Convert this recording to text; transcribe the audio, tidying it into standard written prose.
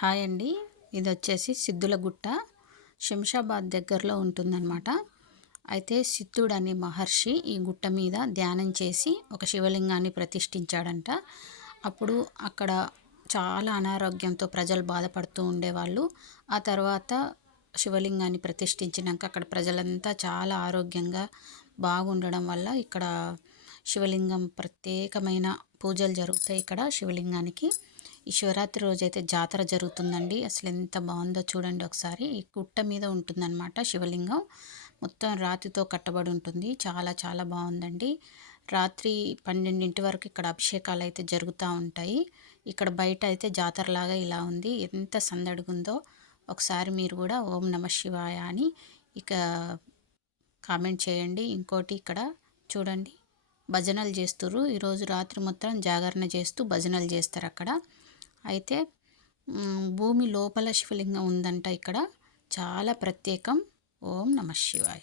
Hi అండి. ఇది వచ్చేసి సిద్ధులగుట్ట శంషాబాద్ దగ్గరలో ఉంటుందన్నమాట. అయితే సిద్ధుడు అనే మహర్షి ఈ గుట్ట మీద ధ్యానం చేసి ఒక శివలింగాన్ని ప్రతిష్ఠించాడంట. అప్పుడు అక్కడ చాలా అనారోగ్యంతో ప్రజలు బాధపడుతూ ఉండేవాళ్ళు. ఆ తర్వాత శివలింగాన్ని ప్రతిష్ఠించినాక అక్కడ ప్రజలంతా చాలా ఆరోగ్యంగా బాగుండడం వల్ల ఇక్కడ శివలింగం ప్రత్యేకమైన పూజలు జరుగుతాయి ఇక్కడ శివలింగానికి. ఈ శివరాత్రి రోజైతే జాతర జరుగుతుందండి. అసలు ఎంత బాగుందో చూడండి ఒకసారి. ఈ గుట్ట మీద ఉంటుందన్నమాట శివలింగం. మొత్తం రాతితో కట్టబడి ఉంటుంది. చాలా చాలా బాగుందండి. రాత్రి 12 వరకు ఇక్కడ అభిషేకాలు అయితే జరుగుతూ ఉంటాయి. ఇక్కడ బయట అయితే జాతరలాగా ఇలా ఉంది. ఎంత సందడిగుందో ఒకసారి మీరు కూడా ఓం నమ శివాయ అని ఇక కామెంట్ చేయండి. ఇంకోటి ఇక్కడ చూడండి, భజనలు చేస్తుర్రు. ఈరోజు రాత్రి మొత్తం జాగరణ చేస్తూ భజనలు చేస్తారు అక్కడ. అయితే భూమి లోపల శివలింగం ఉందంట ఇక్కడ. చాలా ప్రత్యేకం. ఓం నమ శివాయ.